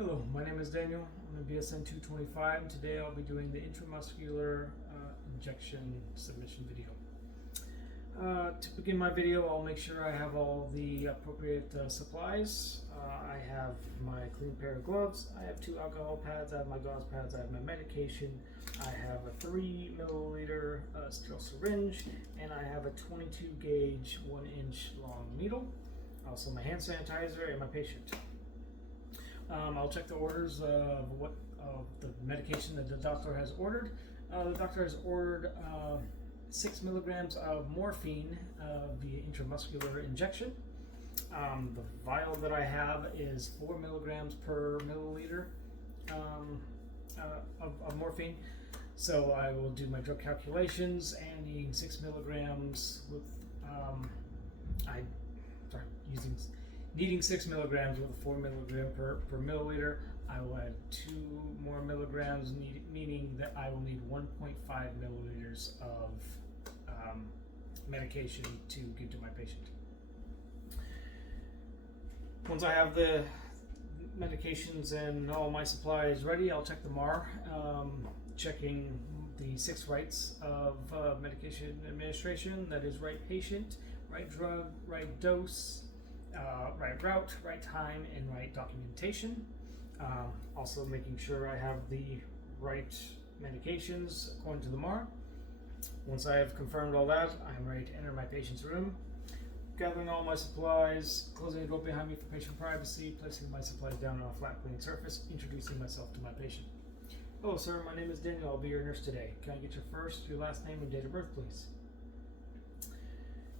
Hello, my name is Daniel. I'm in BSN 225. Today I'll be doing the intramuscular injection submission video. To begin my video, I'll make sure I have all the appropriate supplies. I have my clean pair of gloves, I have 2 alcohol pads, I have my gauze pads, I have my medication, I have a 3 milliliter sterile syringe, and I have a 22 gauge 1 inch long needle. Also my hand sanitizer and my patient. I'll check the orders of the medication that the doctor has ordered. The doctor has ordered 6 milligrams of morphine via intramuscular injection. The vial that I have is 4 milligrams per milliliter of morphine. So I will do my drug calculations and needing 6 milligrams with needing 6 milligrams with a 4 milligram per milliliter. I will add 2 more milligrams, meaning that I will need 1.5 milliliters of medication to give to my patient. Once I have the medications and all my supplies ready, I'll check the MAR, checking the 6 rights of medication administration. That is right patient, right drug, right dose, right route, right time, and right documentation. Also making sure I have the right medications according to the MAR. Once I have confirmed all that, I'm ready to enter my patient's room, gathering all my supplies, closing the door behind me for patient privacy, placing my supplies down on a flat clean surface, introducing myself to my patient. Hello sir, my name is Daniel, I'll be your nurse today. Can I get your first, your last name, and date of birth please?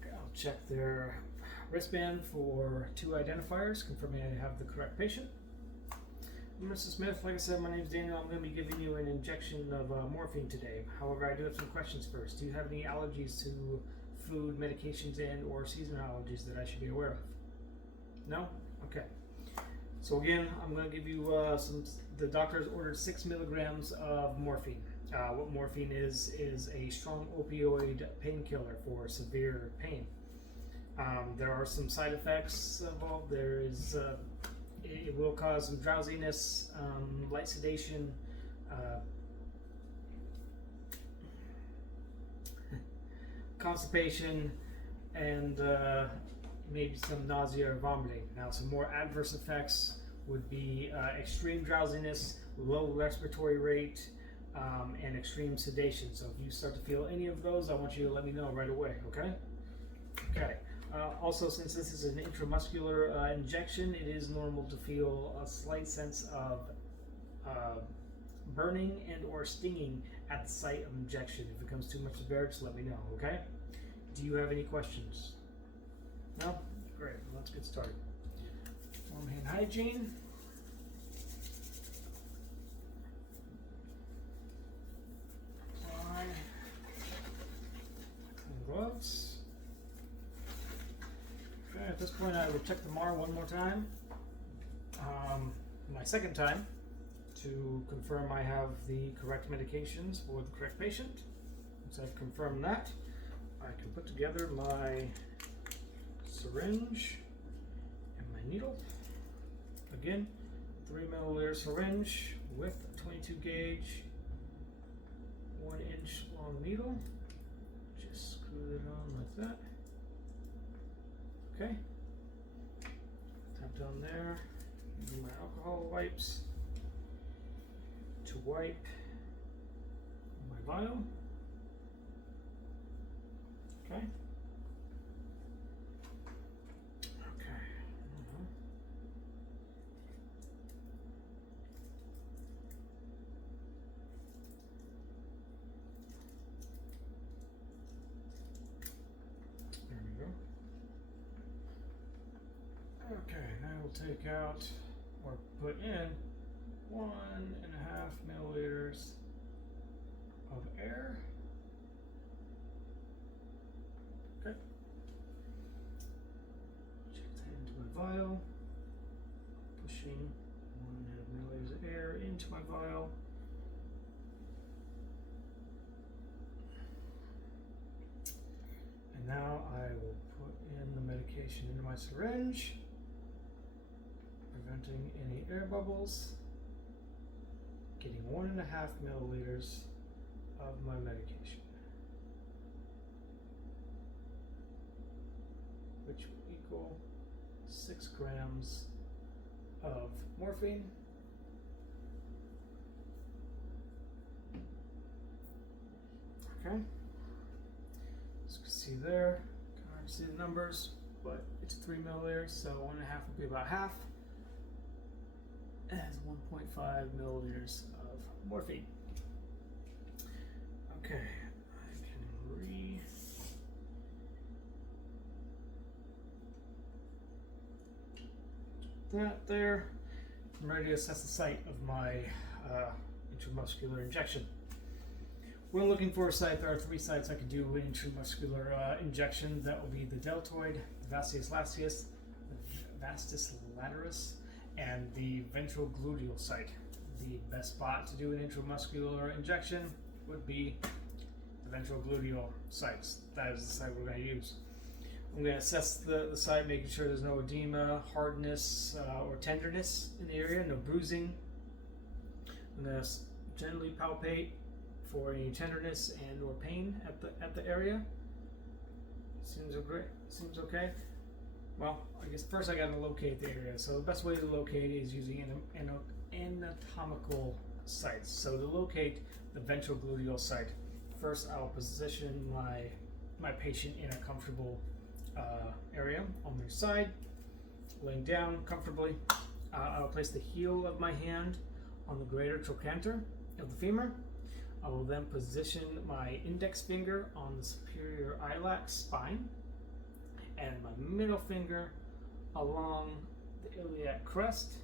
Okay, I'll check their wristband for 2 identifiers, confirming I have the correct patient. Mrs. Smith, like I said, my name is Daniel. I'm going to be giving you an injection of morphine today. However, I do have some questions first. Do you have any allergies to food, medications, and or seasonal allergies that I should be aware of? No? Okay. So again, I'm going to give you the doctor has ordered 6 milligrams of morphine. What morphine is a strong opioid painkiller for severe pain. There are some side effects involved. There is it will cause some drowsiness, light sedation, constipation, and maybe some nausea or vomiting. Now, some more adverse effects would be extreme drowsiness, low respiratory rate, and extreme sedation. So if you start to feel any of those, I want you to let me know right away, okay? Okay. Also, since this is an intramuscular injection, it is normal to feel a slight sense of burning and or stinging at the site of injection. If it becomes too much to bear, just let me know, okay? Do you have any questions? No? Great, let's get started. Warm hand hygiene. Apply clean gloves. Okay, at this point I will check the MAR one more time, my second time, to confirm I have the correct medications for the correct patient. Once I've confirmed that, I can put together my syringe and my needle. Again, 3 milliliter syringe with a 22 gauge 1 inch long needle. Just screw it on like that. Okay, tap down there, do my alcohol wipes to wipe my vial. Okay. Okay. There we go. Okay, now we'll take out or put in 1.5 milliliters of air. Okay. Check that into my vial. Pushing 1.5 milliliters of air into my vial. And now I will put in the medication into my syringe, preventing any air bubbles, getting 1.5 milliliters of my medication, which will equal 6 grams of morphine. Okay, as you can see there, can't see the numbers, but it's 3 milliliters, so 1.5 will be about half. It has 1.5 milliliters of morphine. Okay, I can read. That there. I'm ready to assess the site of my intramuscular injection. When looking for a site, there are 3 sites I can do an intramuscular injection. That will be the deltoid, the vastus latius, the vastus lataris, and the ventral gluteal site. The best spot to do an intramuscular injection would be the ventral gluteal sites. That is the site we're going to use. I'm going to assess the site, making sure there's no edema, hardness, or tenderness in the area, no bruising. I'm going to gently palpate for any tenderness and or pain at the area. Seems great. Seems okay. Well, I guess first I got to locate the area. So the best way to locate is using anatomical sites. So to locate the ventral gluteal site, first I'll position my patient in a comfortable area on their side, laying down comfortably. I'll place the heel of my hand on the greater trochanter of the femur. I will then position my index finger on the superior iliac spine and my middle finger along the iliac crest,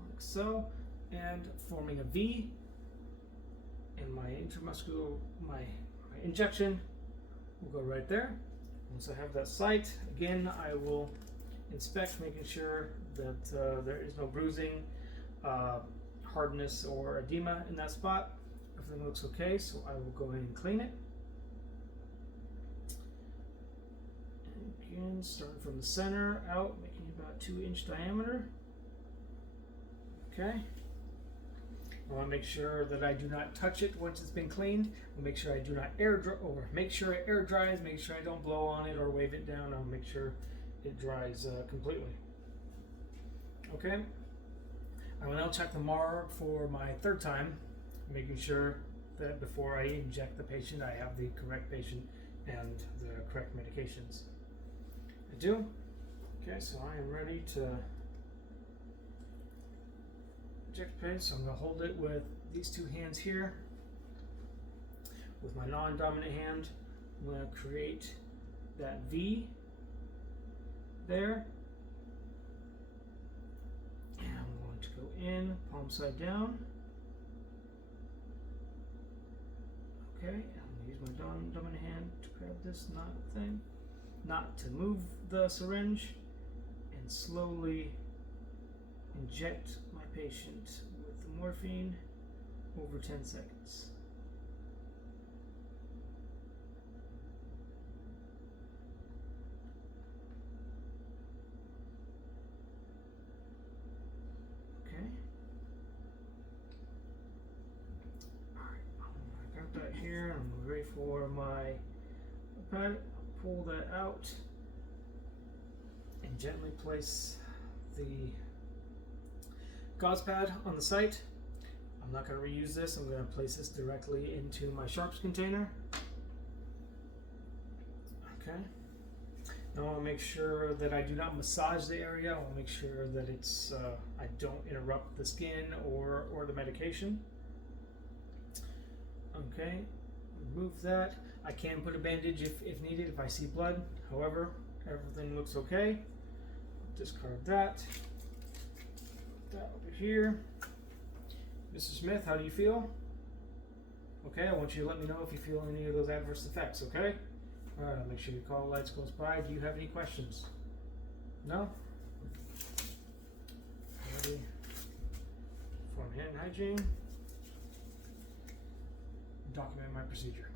like so, and forming a V. And my intramuscular, my injection will go right there. Once I have that site, again, I will inspect, making sure that there is no bruising, hardness, or edema in that spot. Everything looks okay, so I will go ahead and clean it. And again, starting from the center out, making about 2-inch diameter. Okay. I want to make sure that I do not touch it once it's been cleaned. I'll make sure I do not air dry, or make sure it air dries. Make sure I don't blow on it or wave it down. I'll make sure it dries completely. Okay. I will now check the MAR for my 3rd time, making sure that before I inject the patient, I have the correct patient and the correct medications. I do. Okay, so I am ready to inject the patient. So I'm going to hold it with these 2 hands here. With my non-dominant hand, I'm going to create that V there. And I'm going to go in, palm side down. Okay, I'm going to use my dominant hand to grab this knot to move the syringe, and slowly inject my patient with the morphine over 10 seconds. Okay. Alright, I got that here. I'm ready for my pad. Pull that out and gently place the gauze pad on the site. I'm not going to reuse this. I'm going to place this directly into my sharps container. Okay. Now I want to make sure that I do not massage the area. I want to make sure that it's I don't interrupt the skin or the medication. Okay. Remove that. I can put a bandage if needed, if I see blood. However, everything looks okay. Discard that. Put that over here. Mr. Smith, how do you feel? Okay, I want you to let me know if you feel any of those adverse effects, okay? Alright, make sure you call lights close by. Do you have any questions? No? Ready? Perform hand hygiene. Document my procedure.